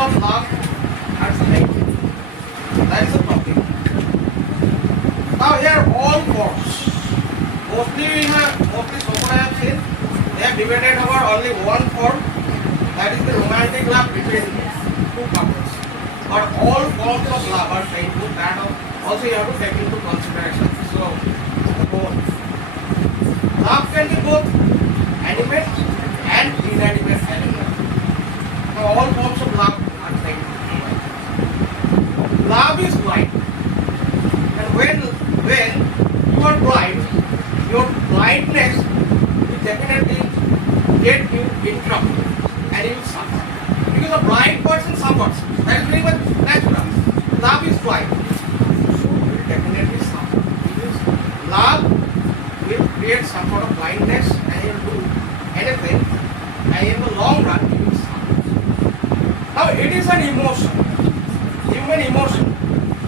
of love are hate. That is the topic. Now here all forms. Mostly so far I have seen they have debated about only one form, that is the romantic love between two couples. But all forms of love are painful. That also you have to take into consideration. So both love can be both animate and inanimate animal. Now all forms of love are painful. Love is blind, and when you are blind, your blindness will definitely get you in trouble and you will suffer. Because a blind person suffers. That is very much natural. Love is blind, so you will definitely suffer. Because love will create some sort of blindness and you will do anything, and in the long run you will suffer. Now it is an emotion, human emotion.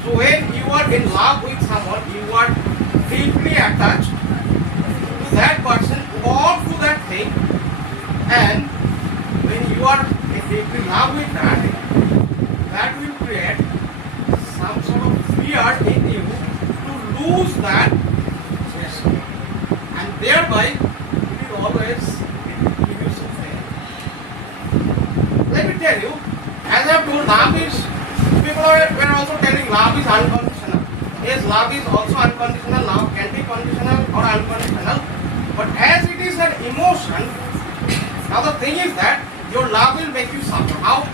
So when you are in love with someone, you are deeply attached to that person or to that thing, and when you are deeply in love with that, that will create some sort of fear in you to lose that gesture, and thereby it will always give you some pain. Let me tell you, as I have told, love is, people were also telling love is unconditional. Yes, love is also unconditional. Love can be conditional or unconditional, but as it is an emotion, now the thing is that your love will make you suffer. How?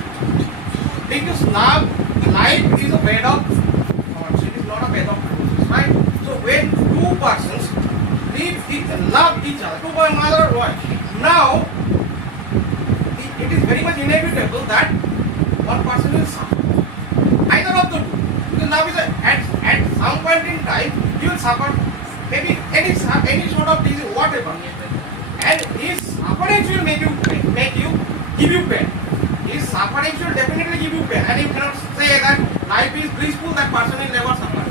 Because life is a bed of thoughts. It is not a bed of roses, right? So when two persons love each other, two by mother or wife, now it is very much inevitable that one person will suffer. Either of the two. Because love is at some point in time you will suffer maybe any sort of disease, whatever. And his suffering will give you pain. His suffering should definitely give you pain. And you cannot say that life is blissful, that person will never suffer.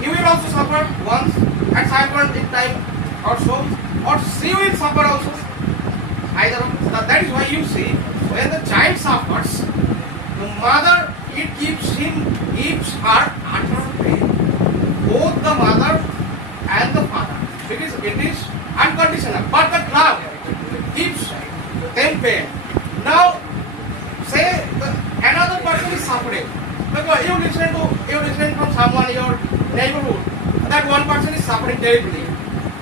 He will also suffer once at some point in time or so, or she will suffer also. Either of that is why you see when the child suffers, the mother, it gives her utter pain. Both the mother and the father, because it is unconditional. But the love gives them pain. Now, say another person is suffering. Because you listen from someone in your neighborhood that one person is suffering terribly.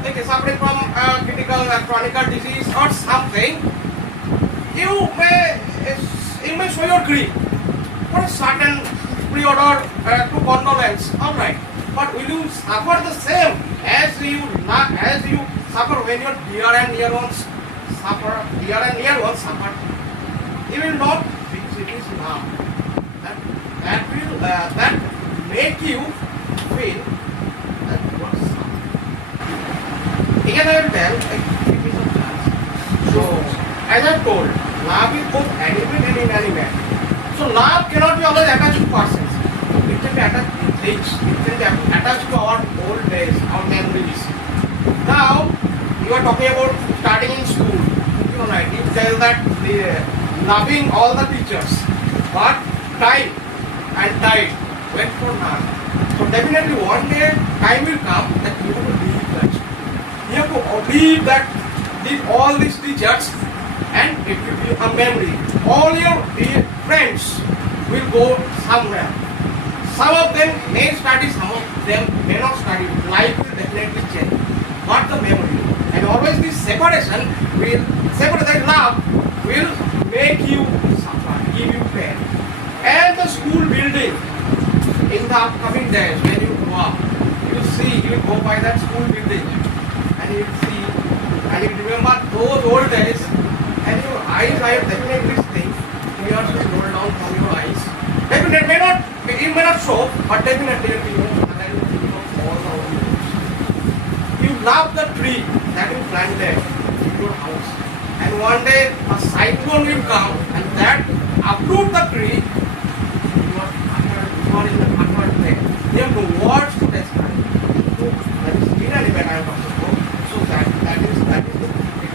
Okay, suffering from critical chronic disease or something. You may show your grief for a certain period or to condolence. All right. But will you suffer the same as you suffer when your dear and near ones suffer? You will not, because it is love. That make you feel that you are suffering. Again, I will tell a piece of chance. So, as I told, love is both animate and inanimate. So, love cannot be always attached to persons. It can be attached to things. It can be attached to our old days, our memories. Now, you are talking about starting in school. You know, right? You tell that loving all the teachers, but time and tide went for none. So definitely one day time will come that you have to leave that. You have to leave all these teachers, and it will be a memory. All your friends will go somewhere. Some of them may study, some of them may not study. Life will definitely change. But the memory, and always this separation love will make you suffer, give you pain. And the school building in the upcoming days, when you grow up, you will go by that school building and you will see and you remember those old days, and your eyes are definitely think tears will roll down from your eyes. Definitely it may not show, but definitely you will think of all the old years. You love the tree that you planted in your house, and one day a cyclone will come and that uproot the tree. You are in the utter pain. You have no words to describe. So that is inanimate I am talking about. So that is the thing.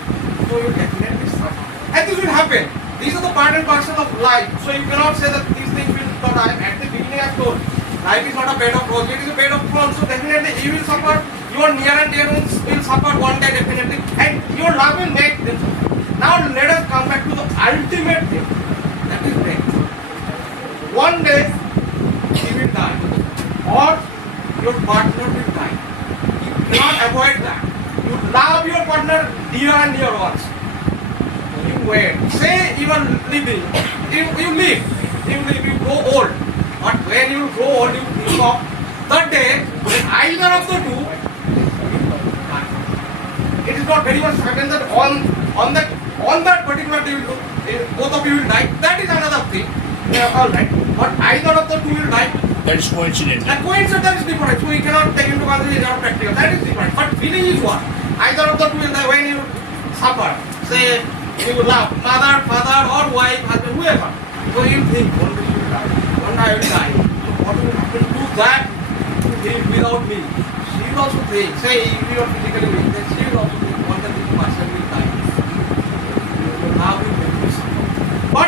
So you definitely suffer. And this will happen. These are the part and parcel of life. So you cannot say that these things will not. At the beginning I told, life is not a bed of roses, it is a bed of thorns. So definitely you will suffer. Your near and dear ones will suffer one day definitely, and your love will make them suffer. Now let us come back to the ultimate thing. That is death. One day you will die, or your partner will die. You cannot avoid that. You love your partner dear and dear ones. You wait. Say you are living. You live. You grow old. But when you grow old, you think of the day when either of the two will die. It is not very much certain that on that particular day both of you will die. That is another thing. All right. But either of the two will die. That is coincidental. The coincidence is different. So we cannot take into consideration our practical. That is different. But feeling is one. Either of the two will die when you suffer. Say you love mother, father, or wife, husband, whoever. So you think one day you will die. One day I will die. So what will happen to that to him without me? She will also think. Say if you are physically weak, then she will also think one day this person will die. Now we will do something. But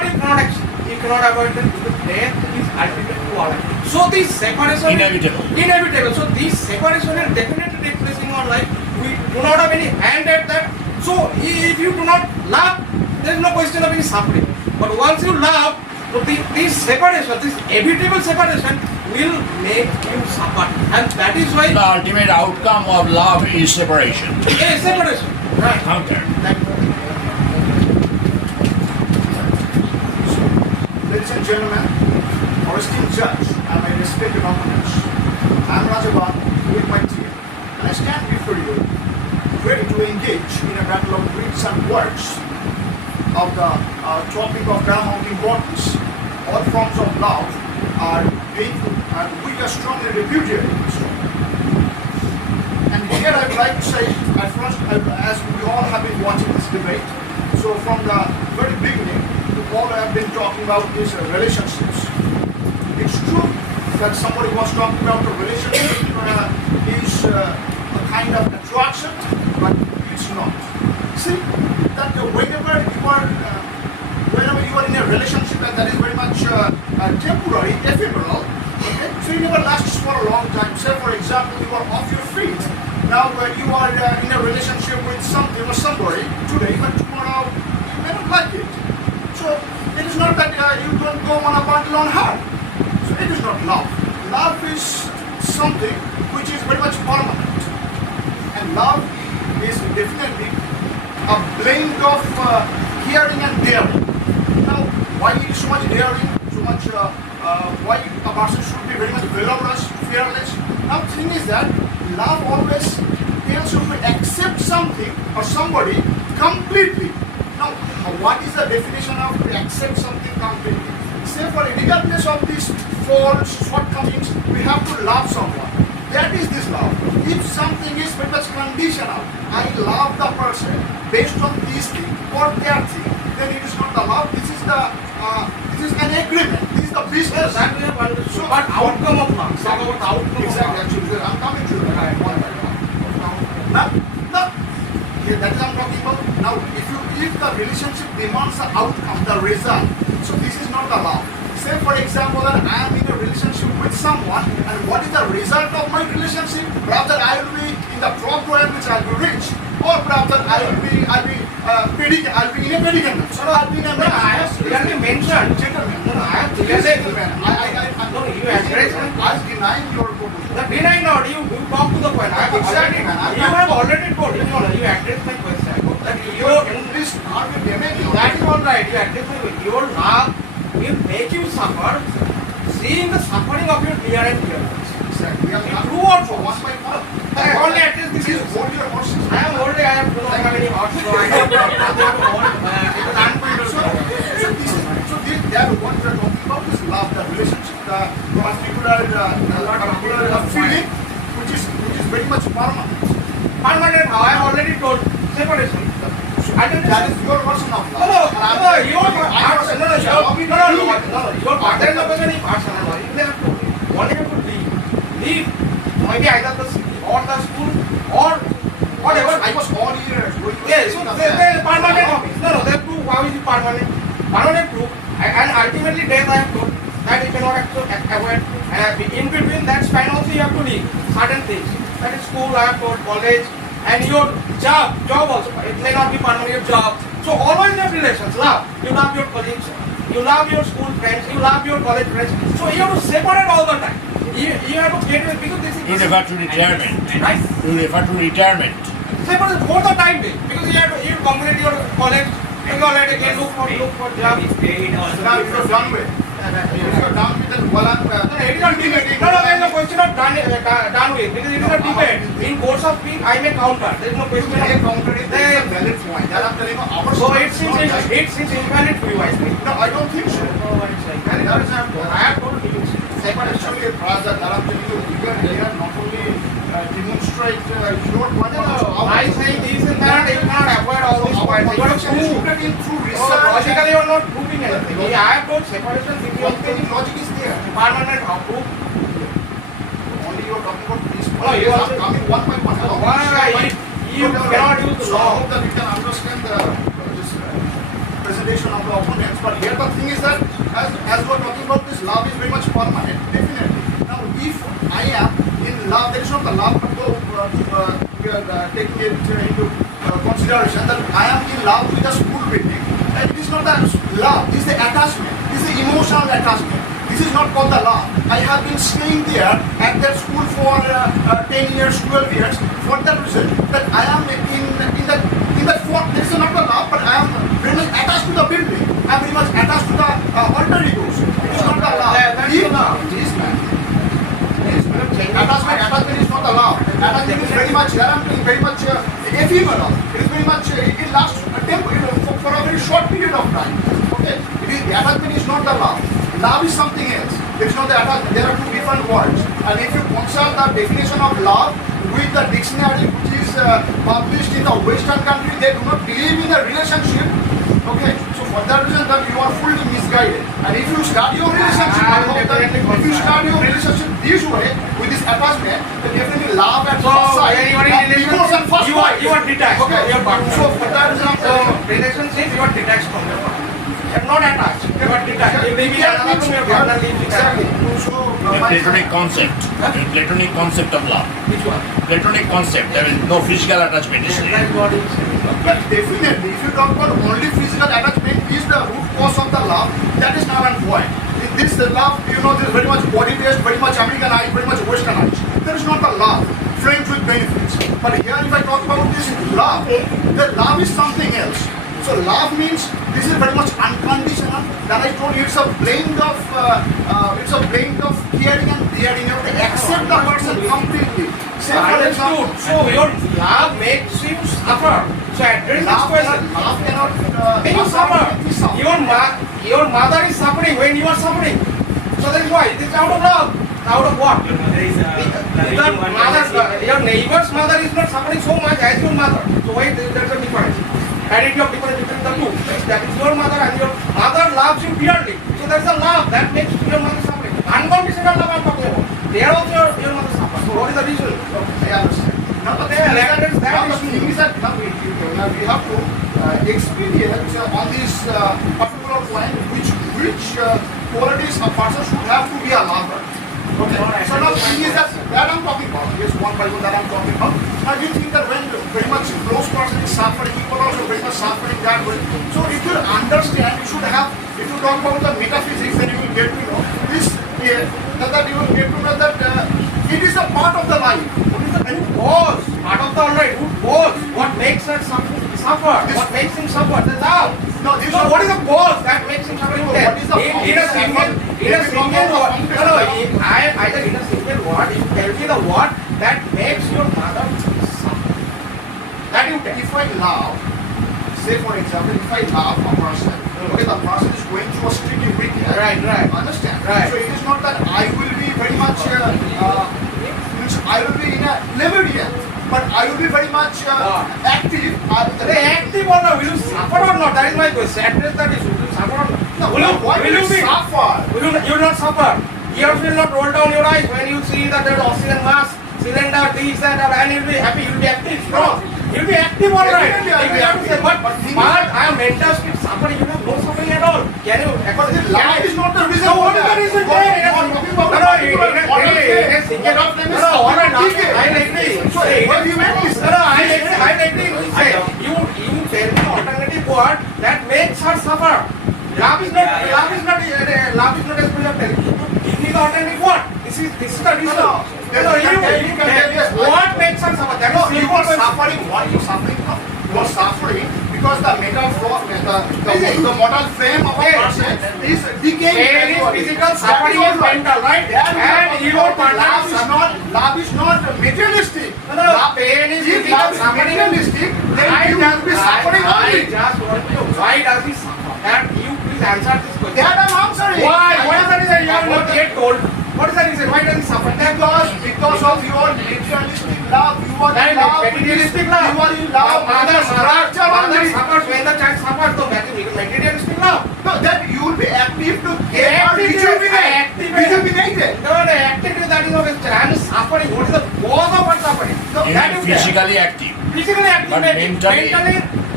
you cannot avoid that because death is ultimate to all. So this separation inevitable. So this separation will definitely take place in our life. We do not have any hand at that. So if you do not love, there is no question of any suffering. But once you love, so this separation, this inevitable separation will make you suffer. And that is why The ultimate outcome of love is separation. yes, separation. Right. Okay. Ladies and gentlemen, our esteemed judge and my respected opponents, I am Rajaban with my team, and I stand before you ready to engage in a battle of words and words of the topic of paramount importance. All forms of love are painful, and we are strongly repudiating this. And here I would like to say, at first, as we all have been watching this debate, so from the very beginning, all I have been talking about is relationships. It's true that somebody was talking about a relationship is a kind of attraction, but it's not. See, that whenever you are in a relationship and that is very much temporary, ephemeral, okay? So it never lasts for a long time. Say for example, you are off your feet. Now you are in a relationship with something or somebody today, but tomorrow you may not like it. So it is not that you don't go on a bundle on her. So it is not love. Love is something which is very much permanent. And love is definitely a blend of caring and daring. Now, why it is so much daring, so much, why a person should be very much valorous, fearless? Now, the thing is that love always tells you to accept something or somebody completely. Now, what is the definition of to accept something completely? Say for regardless of these faults, shortcomings, we have to love someone. That is this love. If something is very much conditional, I love the person based on this thing or that thing, then it is not the love. This is an agreement. This is the business. That we have understood. So, but outcome of love. Talk about the outcome. Exactly. Actually, I'm coming to that. Now, yeah, that is I'm talking about. Now, if the relationship demands the outcome, the result, so this is not the love. Say for example that I am in a relationship with someone, and what is the result of my relationship? Rather I will be in the top royal which I will be rich, or rather I'll be in a predicament. So I'll be in a I have clearly mentioned, gentleman. no, I have clearly Gentleman. no, you address I was denying your proposal. the denying not, you talk to the point. I have Exactly, already, man. you have already told, you addressed my question. That You English not with demanding. that is all right, you addressed my question. Your love will make you suffer, seeing the suffering of your dear and dear ones. Exactly. True or false? One by one. I only address this Please is. hold your horses. I am only, I have don't have any heart, so I don't hold. It is unfiltered. So that what we are talking about is love, the relationship, the particular feeling, which is very much permanent. Permanent, how I have already told, separation. That is your version of love. Your partner is not any personal. You have to only have to leave. Maybe either the city or the school or whatever. I was all ears. Yes, so they are permanent office. No, they have to. How is it permanent? permanent proof, and ultimately death I have told that you cannot avoid. In between that span also you have to leave certain things. That is school, I have told, college, and your job also. It may not be permanent, your job. So always have relations, love. You love your colleagues, you love your school friends, you love your college friends. So you have to separate all the time. You have to get it because this is... You refer to retirement. Right? You refer to retirement. Separate for the time being. Because you complete your college, you go ahead again, look for job. Now if you're done with, then well, It is not debate. No, there is no question of done with. Because it is a debate. In course of speech, I may counter. There is no question of counter is a valid point. That I'm telling you, our so stance it is seems not that. invalid for you, I think. No, I don't think so. And that is I have told you. Actually, that I'm telling you, we are here not only demonstrate your point, but also our I say this and that, you cannot avoid all these points. You have to prove. through So research. logically you are not proving anything. I have told separation between Logic is there. permanent or proof. Only you are talking about this No, point. you I'm also- coming one by one. You cannot use the So I law. hope that you can understand this presentation of the opponents. But here the thing is that as we are talking about this, love is very much permanent, definitely. Now if I am in love, there is not the love, but we are taking it into consideration that I am in love with a school building. And it is not the love, it is the attachment, it is the emotional attachment. This is not called the love. I have been staying there at that school for 10 years, 12 years for that reason that I am in that fort. This is not the love, but I am very much attached to the building. I am very much attached to the alter egos. It is not the love. That is the love. Yes, man. Attachment is not the love. Attachment is very much, I am being very much ephemeral. It is very much, it lasts for a very short period of time. Okay? The attachment is not the love. Love is something else. It is not the attachment. There are two different words. And if you consult the definition of love with the dictionary which is published in the Western country, they do not believe in a relationship. Okay, so for that reason that you are fully misguided. And if you start your relationship, if you start your relationship this way with this attachment, then definitely love at first sight, because at first you are detached. Okay, You are partner. so for that reason, I'm So relationship, you are detached from your partner. You are not attached. You are detached. You may be another from your partner. exactly. So The Platonic concept. The Platonic concept of love. Which one? Platonic concept. There is no physical attachment. Is That there? is what he said. But definitely, if you talk about only physical attachment is the root cause of the love, that is null and void. In this the love, this is very much body-based, very much Americanized, very much Westernized. There is not the love, friends with benefits. But here, if I talk about this love, the love is something else. So love means this is very much unconditional. That I told you, it's a blend of caring and daring. You have to accept the person completely. Say for example, Understood. So your love makes you suffer. So address this question. love cannot. When you suffer, your mother is suffering when you are suffering. So that is why it is out of love. Out of what? Your neighbor's mother is not suffering so much as your mother. So why there is a difference? Identity of difference between the two. That is your mother and your mother loves you dearly. So there is a love that makes your mother suffering. Unconditional love I am talking about. There also your mother suffers. So what is the reason? I understand. Now the thing is that now we have to experience on this particular point which qualities a person should have to be a lover. Okay. So now the thing is that I'm talking about. Yes, one by one that I'm talking about. I do think that when very much close person is suffering, people also very much suffering that way. So if you understand, you should have. If you talk about the metaphysics, then you will get to know this. That you will get to know that it is a part of the life. Root cause, part of the alright, root cause. What makes us suffer? What makes him suffer? The love. No, this So what is the cause that makes him suffer? What is the In a single word. No, either in a single word, you tell me the word that makes your mother suffer. That you tell. If I love, say for example, if I love a person, okay, the person is going through a sticky weakness. Right. Understand? Right. So it is not that I will be very much, I will be in a Levidian, but I will be very much active. Active or not? Will you suffer or not? That is my question. Address that issue. Will you suffer or not? No, why will you suffer? You will not suffer. Tears will not roll down your eyes when you see that there is oxygen mask, cylinder, this, that, and you will be happy. You will be active. No. You will be active all right. Definitely I will be active. But I am mental state suffering. You have no suffering at all. Can you? But the love is not the reason. So what is the reason? What There? what talking about No, particular- in a what I'm saying, in a single what I'm saying is no, all right, okay. I agree. So what you meant is No, I agree. You tell me alternative word that makes her suffer. Love is not a special thing. Give me the alternative word. This is the reason. No, you can tell yes. What makes her suffer? That No, is you simple are question. suffering. What you suffering from? You are suffering because the metaphor, the model frame of a Okay. person is decaying. Pain is gradually. physical, That suffering is all right. mental, right? And your partner Love is not materialistic. No, pain is If physical, love is suffering is materialistic, then you will be suffering I only. just want to. Why does he suffer? That you please answer this question. That I'm answering. Why? What is the reason? You have not yet told. What is the reason? Why does he suffer? Because of your materialistic love, you are in love. Materialistic love. You are in love. Mother Structurally. suffers when the child suffers. So materialistic love. No, then you will be active to get her Active. rejuvenated. No, the activity that is of a child is suffering. What is the cause of her suffering? So You that are is physically active, physically active, but mentally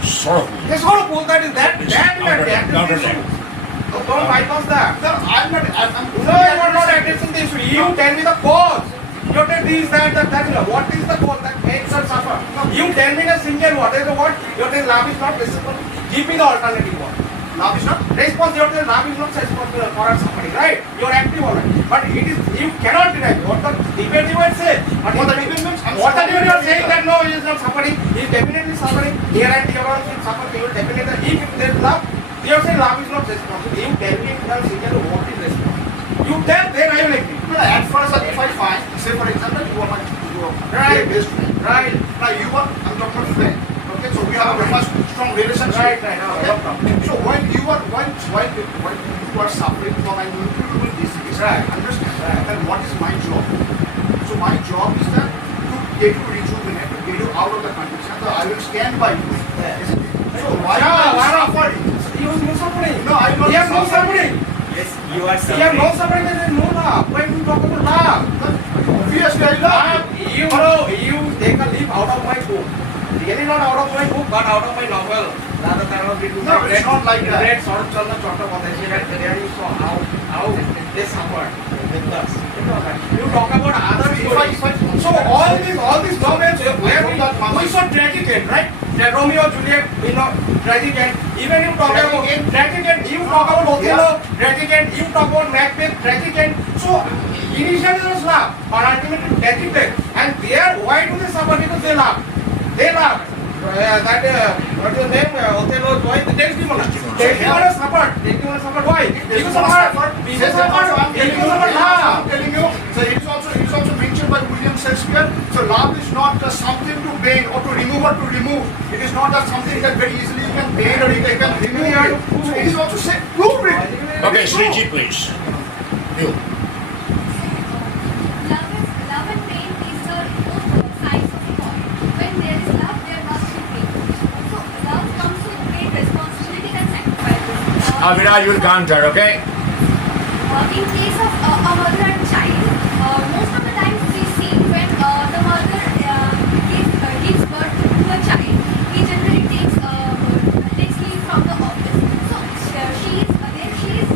sorrowful. yes, horrible. That is that. It's That is counter- active counter issue. that. So don't bypass that. No, I'm not. I'm No, you are not addressing the issue. You tell me the cause. You tell me this, that is what is the cause that makes her suffer? You tell me the single word. There is a word. You tell love is not responsible. Give me the alternative word. love is not. Responsible. You tell love is not responsible for her suffering, right? You are active on it. But it is, you cannot deny. What the debate you might say. But What the debate means? what the debate you are saying that no, he is not suffering. He is definitely suffering. Here and here also he suffers. He will definitely, if there is love, you are saying love is not responsible. You tell me single what is responsible. You tell, then I will agree. No, at first, if I find, say for example, you are Right. best friend. Right. Now you are, I'm talking about friend. Okay, so we have a much strong relationship. Right, no, no problem. So when you are suffering from an incurable disease, Right. understand? Right. Then what is my job? So my job is that to get you rejuvenated, to get you out of the condition. So I will stand by you. Yeah. Isn't it? So why Yeah, are why you not? suffering? He was no suffering. No, I am not He has no suffering. suffering. Yes, you are He has no suffering. suffering. There is no love. When you talk about love. Obviously, I love You know, you take a leaf out of my book. Really not out of my book, but out of my novel. Rather than out of it. No, it's not like that. Read Sort Chandra Chattopadhyay, there you saw how they suffered with us. You talk about other stories. So all these novels where we saw tragic end, right? That Romeo and Juliet, you know, tragic end. Even you talk about tragic end, you talk about Othello, tragic end. You talk about Macbeth, tragic end. So initially it was love, but ultimately tragic end. And there, why do they suffer? Because they love. They love. What is your name? Othello's wife, Desdemona. Desdemona suffered. Desdemona suffered. Why? Because of her. Because of her. Because of her love. I'm telling you, so it is also mentioned by William Shakespeare. So love is not just something to bend or to remove or to remove. It is not just something that very easily you can bend or you can remove it. So it is also said, prove it. Okay, Sriji, please. You. Love and pain is the both sides of the coin. When there is love, there must be pain. So love comes with great responsibility and sacrifices. Avira, you will counter, okay? In case of a mother and child, most of the times we see when the mother gives birth to a child, he generally takes leave from the office. So she is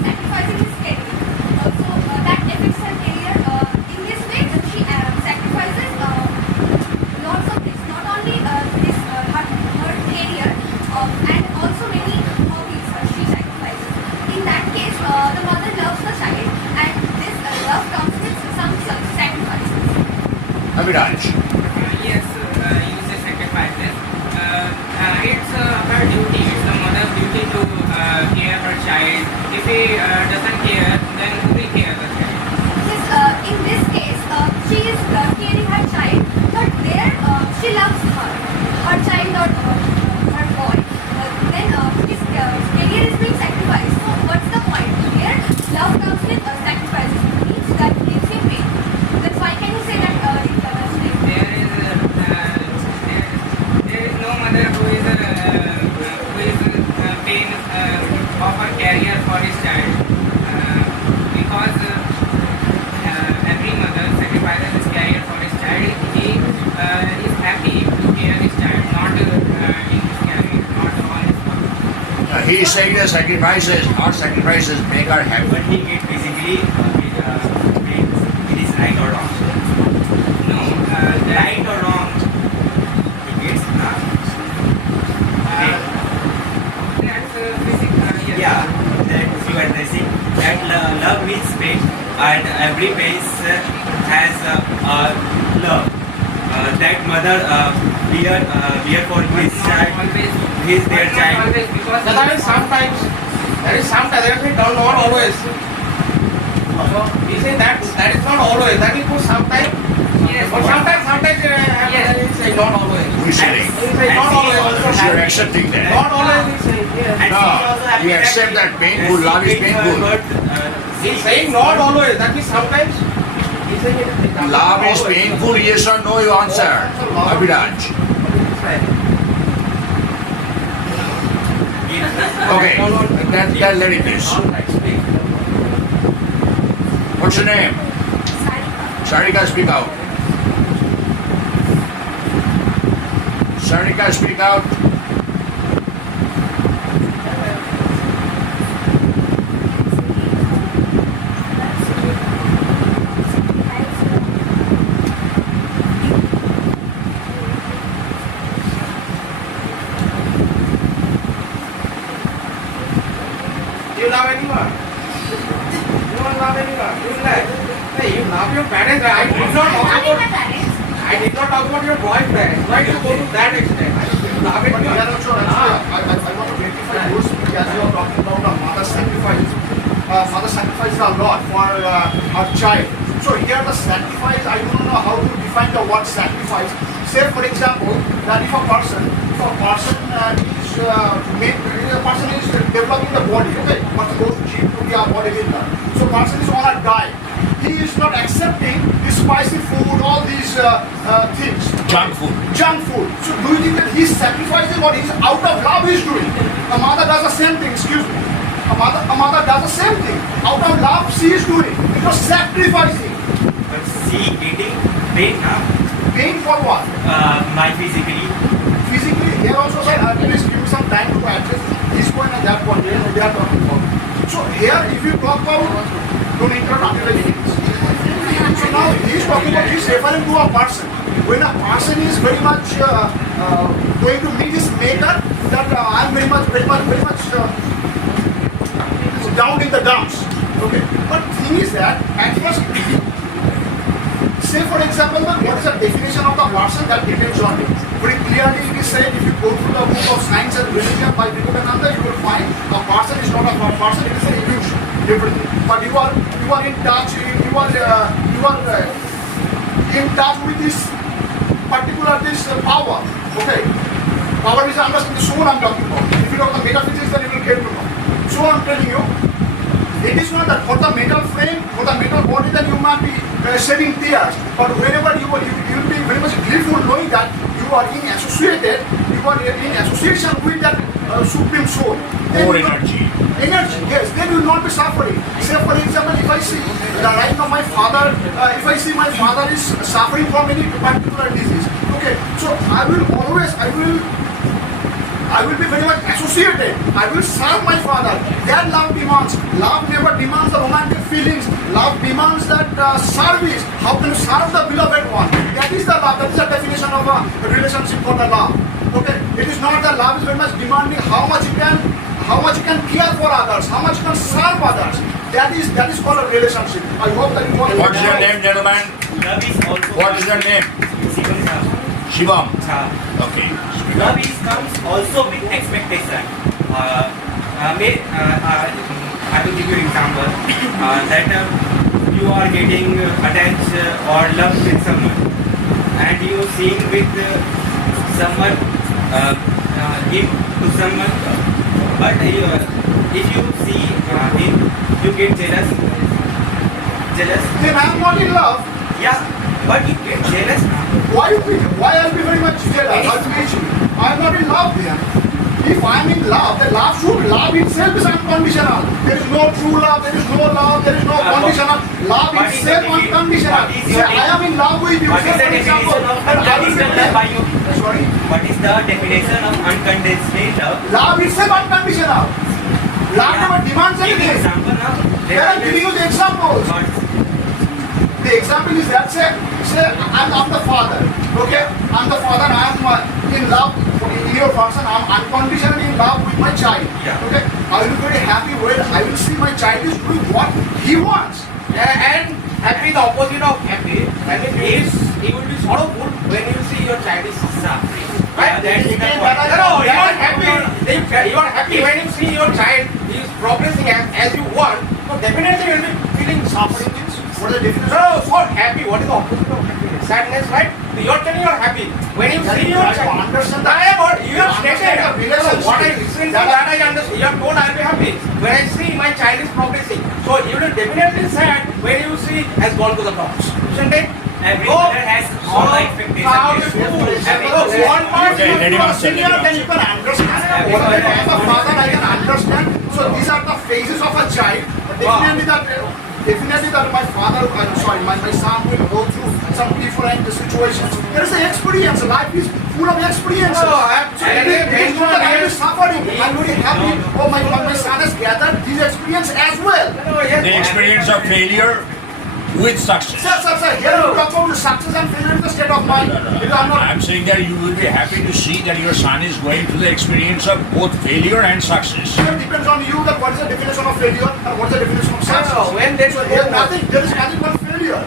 sacrificing his career. So that affects her career. In this way, she sacrifices lots of things. Not only her career and also many hobbies she sacrifices. In that case, the mother loves the child, and this love comes with some sacrifices. Aviraj. Yes, you say sacrifices. It's her duty. It's the mother's duty to care her child. If he doesn't care, then who will care the child? Yes, in this case, she is caring her child, but there she loves her child or her boy. Then his career is being sacrificed. So what's the point? Here, love comes with sacrifices. It means that gives him pain. Then why can you say that it does pain? There is no mother who is pain of her career for his child. saying that our sacrifices make her happy. But he get physically, it is right or wrong. No, Right or wrong. He gets, that's physical. yeah, that you are addressing. That love means pain, and every face has love. That mother bear for his child, his their child. Always, because That is sometimes, there is sometimes, they say not always. So he say that is not always, that is for sometimes. yes, But sometimes he say not always. Who's saying? He say not always also. You're accepting that. Not always he say, yes. And No, she is also happy you accept that painful, she love is gets, painful. He's saying not always, that means sometimes. He's saying it is not Love is always. painful, yes or no, you answer. Abhiraj. Okay, that let it is. What's your name? Sarika, speak out. Sarika, speak out. You love anyone? You don't love anyone. You like? Hey, you love your parents. I did not talk Loving my about. parents. I did not talk about your boyfriend. Why do you go to that extent? You love But anyone? here also, I want to rectify your speech as you are talking about a mother sacrifice. Mother sacrifices a lot for her child. So here the sacrifice, I don't know how to define the word sacrifice. Say for example, that if a person is developing the body, okay, person goes to gym to be a bodybuilder. So person is on a diet. He is not accepting the spicy food, all these things. Junk food. Junk food. So do you think that he's sacrificing or he's out of love he's doing? A mother does the same thing, excuse me. A mother does the same thing. Out of love she is doing. It was sacrificing. But she getting pain, Pain for what? my physically. Physically, here also sir, please give me some time to address this point and that point. They are talking about. So here if you talk about, don't interrupt until I finish. So now he's talking about, he's referring to a person. When a person is very much going to meet his maker, that I'm very much down in the dumps. Okay. But thing is that at first, say for example, what is the definition of the person, that depends on it. Very clearly it is said, if you go through the book of Science and Religion by Vivekananda, you will find a person is not a person, it is an illusion, everything. But you are in touch, you are in touch with this particular power. Okay. Power is understood, the soul I'm talking about. If you know the metaphysics, then you will get to know. So I'm telling you, it is not that for the metal frame, for the metal body, then you might be shedding tears. But whenever you will be very much grateful knowing that you are in association with that supreme soul. Then More you will- energy. Energy, yes. Then you will not be suffering. Say for example, if I see right now my father, if I see my father is suffering from any particular disease, okay. So I will be very much associated. I will serve my father. That love demands. Love never demands the romantic feelings. Love demands that service. How can you serve the beloved one? That is the love. That is the definition of a relationship for the love. Okay. It is not that love is very much demanding how much you can care for others, how much you can serve others. That is called a relationship. I hope that you all. What is your name, gentlemen? Love is also. What is your name? Shivam. Okay. Love is comes also with expectation. I will give you an example that you are getting attached or loved with someone, and you seeing with someone him to someone, but if you see him, you get jealous. Then I am not in love. Yeah, but you get jealous. Why I'll be very much jealous? I am not in love then. If I am in love, then love itself is unconditional. There is no true love, there is no love, there is no conditional. Love what is itself the unconditional. what is Say, your I am in love with you. What is Say, the for example, definition of and I will be unconditional love by you? Sorry? What is the definition of unconditional love? Love itself unconditional. Love never demands Give me anything. example now. Here I'm giving you the examples. The example is that say I'm the father. Okay, I'm the father. I'm in love in your person. I'm unconditionally in love with my child. Yeah. Okay, I will be very happy when I will see my child is doing what he wants. And happy, the opposite of happy. That means he will be sorrowful when you see your child is suffering. Right? That's the Again, point. No, you are happy. You are happy when you see your child is progressing as you want. So definitely you will be feeling suffering. What is the definition? No, for happy. What is the opposite of happiness? Sadness, right? So you are telling you are happy when you see your Try to child. understand I am what you have understand stated. the relationship. What I listen to that I understand. You have told I will be happy when I see my child is progressing. So you will definitely sad when you see has gone to the dogs, isn't it? Every Go. mother has all the expectations. How Yes. you do? Every So mother- one part Okay, let him You are answer, senior, let him then you can understand. What I am a father, I can understand. So these are the phases of a child. Definitely that my father, I'm sorry, my son will go through some different situations. There is an experience. Life is full of experiences. No, So it is not that I am suffering. I'm very happy. Oh, my son has gathered his experience as well. The experience of failure with success. Sir, here you talk about the success and failure in the state of mind. Because I'm not. I'm saying that you will be happy to see that your son is going through the experience of both failure and success. It depends on you that what is the definition of failure and what is the definition of success. No, when there is So there is nothing but failure.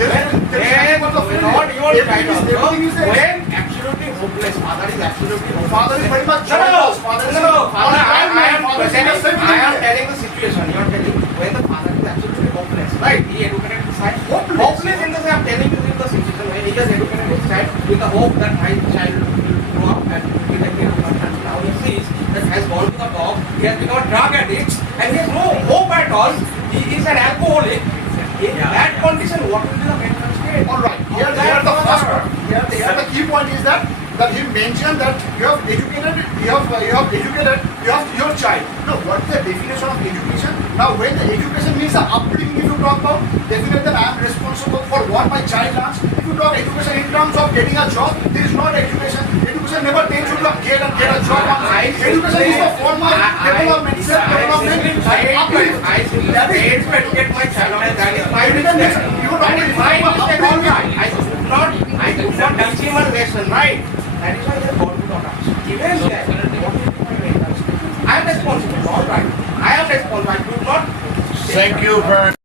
There is nothing but the failure. Not your child also. Everything is there. When absolutely hopeless, father is absolutely hopeless. Father is very much No, joyless. Father is Father, I am Father is telling the situation. You are telling when the father is absolutely hopeless, right? He educated his child. Hopeless in the sense I am telling you the situation when he has educated his child with the hope that my child will grow up and be like a person. Now he sees that has gone to the dog, he has become a drug addict, and he has no hope at all. He is an alcoholic. In that condition, what will be the mental state? All right. Here the first part. Here the key point is that he mentioned that you have educated your child. Now, what is the definition of education? Now, when the education means the upbringing, if you talk about, definitely that I am responsible for what my child learns. If you talk education in terms of getting a job, this is not education. Education never tells you to get a job. Education is the formal development, self-development, and uplift. I simply paid to educate my child, and that is my Education mistake. means you are That is my talking mistake. about I could not teach him a lesson, right? That is why he has gone to the dogs. Even there, what will be my mental state? I am responsible, all right. I am responsible. I could not. Thank you for